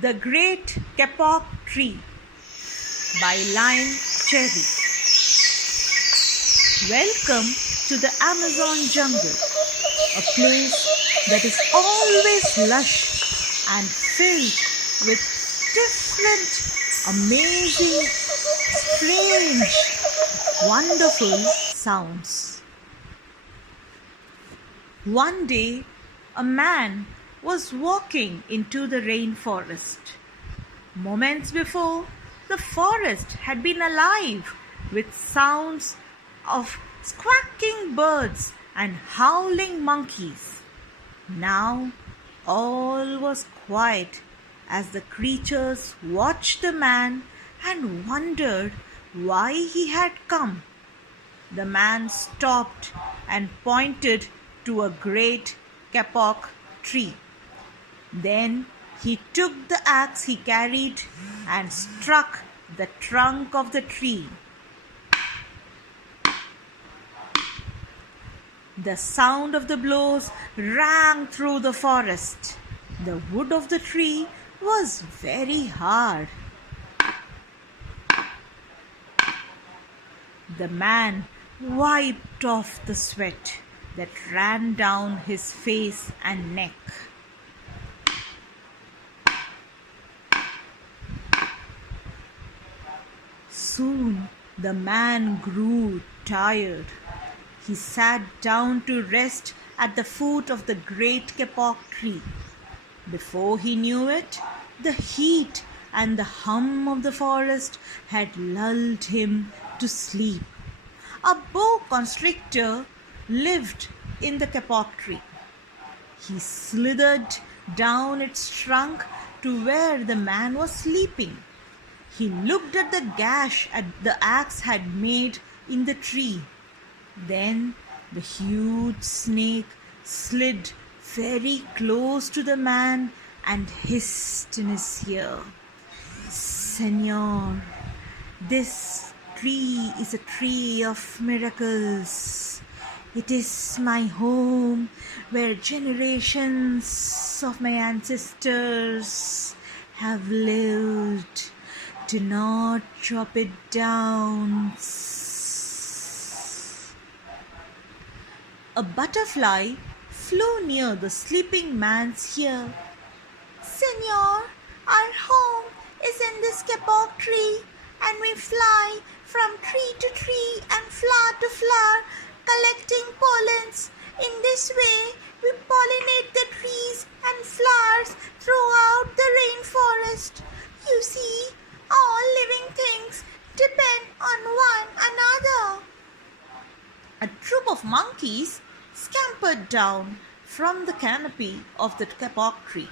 The Great Kapok Tree by Lime Cherry. Welcome to the Amazon jungle, a place that is always lush and filled with different, amazing, strange, wonderful sounds. One day, a man was walking into the rainforest. Moments before, the forest had been alive with sounds of squawking birds and howling monkeys. Now, all was quiet as the creatures watched the man and wondered why he had come. The man stopped and pointed to a great kapok tree. Then he took the axe he carried and struck the trunk of the tree. The sound of the blows rang through the forest. The wood of the tree was very hard. The man wiped off the sweat that ran down his face and neck. Soon the man grew tired. He sat down to rest at the foot of the great kapok tree. Before he knew it, the heat and the hum of the forest had lulled him to sleep. A boa constrictor lived in the kapok tree. He slithered down its trunk to where the man was sleeping. He looked at the gash the axe had made in the tree. Then the huge snake slid very close to the man and hissed in his ear, "Senor, this tree is a tree of miracles. It is my home where generations of my ancestors have lived. Do not chop it down." A butterfly flew near the sleeping man's ear. "Senor, our home is in this kapok tree, and we fly from tree to tree and flower to flower, collecting pollens. In this way, we pollinate the trees and flowers throughout the rainforest. You see, all living things depend on one another." A troop of monkeys scampered down from the canopy of the kapok tree.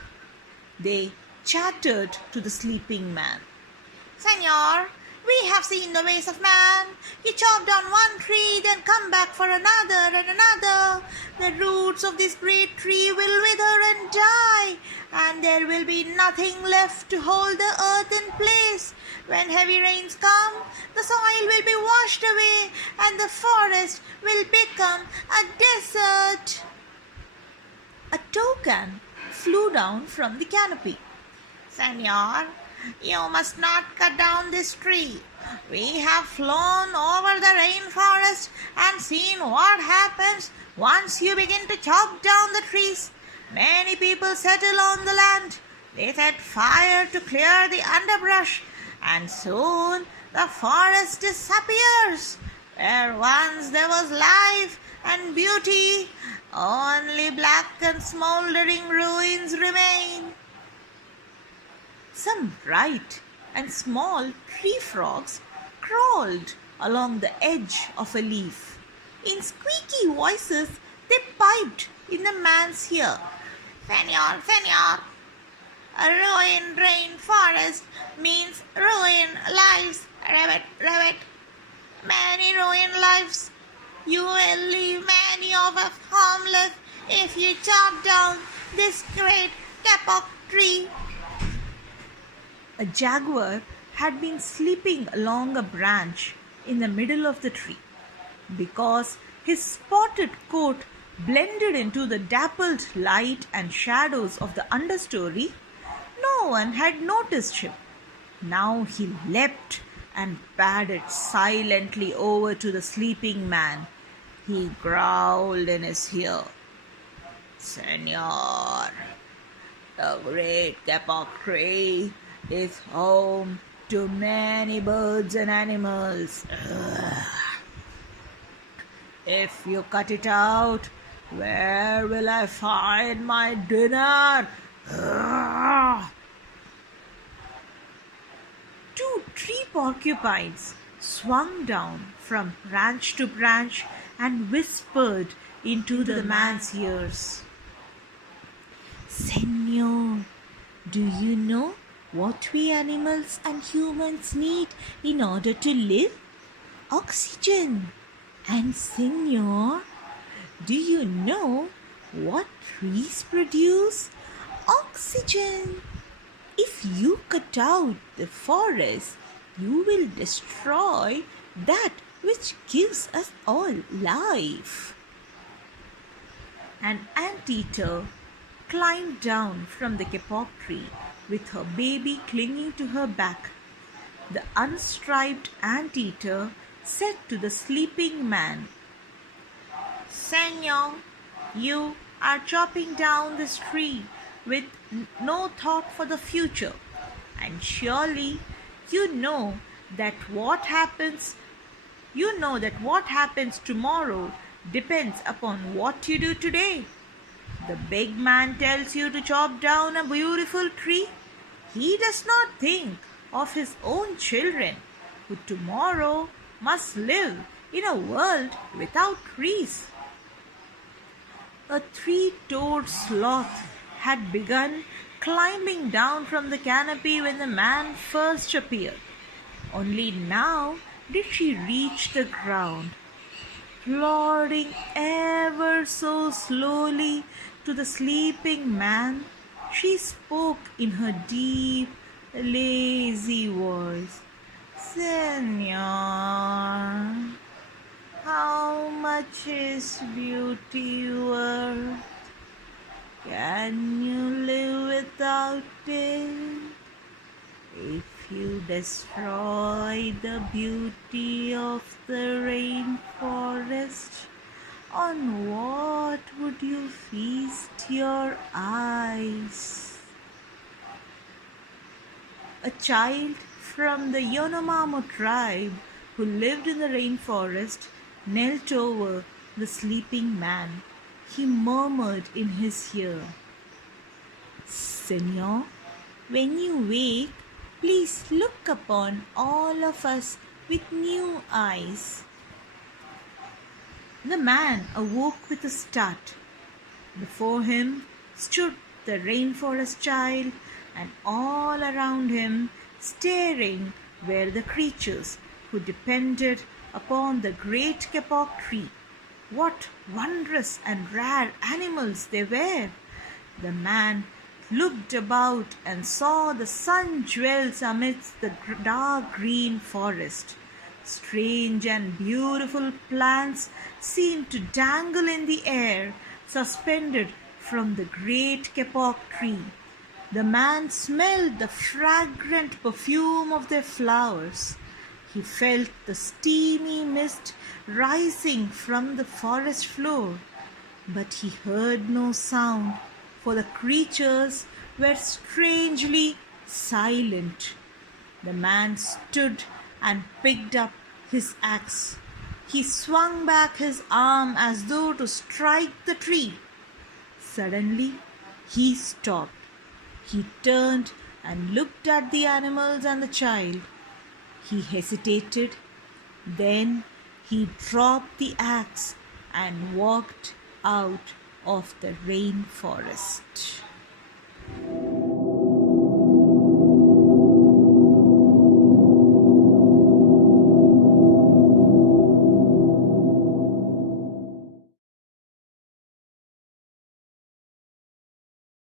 They chattered to the sleeping man. "Senor, we have seen the ways of man. You chop down one tree, then come back for another and another. The roots of this great tree will wither and die, and there will be nothing left to hold the earth in place. When heavy rains come, the soil will be washed away, and the forest will become a desert." A toucan flew down from the canopy. "Senor, you must not cut down this tree. We have flown over the rainforest and seen what happens once you begin to chop down the trees. Many people settle on the land. They set fire to clear the underbrush, and soon the forest disappears. Where once there was life and beauty, only black and smoldering ruins remain." Some bright and small tree frogs crawled along the edge of a leaf. In squeaky voices, they piped in the man's ear, "Senor, senor, a ruined rainforest means ruined lives. Rabbit, rabbit, many ruined lives. You will leave many of us homeless if you chop down this great kapok tree." A jaguar had been sleeping along a branch in the middle of the tree. Because his spotted coat blended into the dappled light and shadows of the understory, no no one had noticed him. Now he leapt and padded silently over to the sleeping man. He growled in his ear, "Senor, the great Kapok tree is home to many birds and animals. If you cut it out, where will I find my dinner?" Two tree porcupines swung down from branch to branch and whispered into the man's ears. "Senor, do you know what we animals and humans need in order to live? Oxygen. And Senor, do you know what trees produce? Oxygen. If you cut out the forest, you will destroy that which gives us all life." An anteater climbed down from the kapok tree with her baby clinging to her back. The unstriped anteater said to the sleeping man, "Senor, you are chopping down this tree with no thought for the future, and surely you know that what happens tomorrow depends upon what you do today. The big man tells you to chop down a beautiful tree. He does not think of his own children, who tomorrow must live in a world without trees." A three-toed sloth had begun climbing down from the canopy when the man first appeared. Only now did she reach the ground. Plodding ever so slowly to the sleeping man, she spoke in her deep, lazy voice, "Senor, how much is beauty worth? Can you live without it? If you destroy the beauty of the rainforest, on what would you feast your eyes?" A child from the Yanomamo tribe who lived in the rainforest knelt over the sleeping man. He murmured in his ear, "Senor, when you wake, please look upon all of us with new eyes." The man awoke with a start. Before him stood the rainforest child, and all around him, staring, were the creatures who depended upon the great kapok tree. What wondrous and rare animals they were! The man looked about and saw the sun jewels amidst the dark green forest. Strange and beautiful plants seemed to dangle in the air, suspended from the great kapok tree. The man smelled the fragrant perfume of their flowers. He felt the steamy mist rising from the forest floor, but he heard no sound, for the creatures were strangely silent. The man stood and picked up his axe. He swung back his arm as though to strike the tree. Suddenly, he stopped. He turned and looked at the animals and the child. He hesitated. Then he dropped the axe and walked out of the rainforest.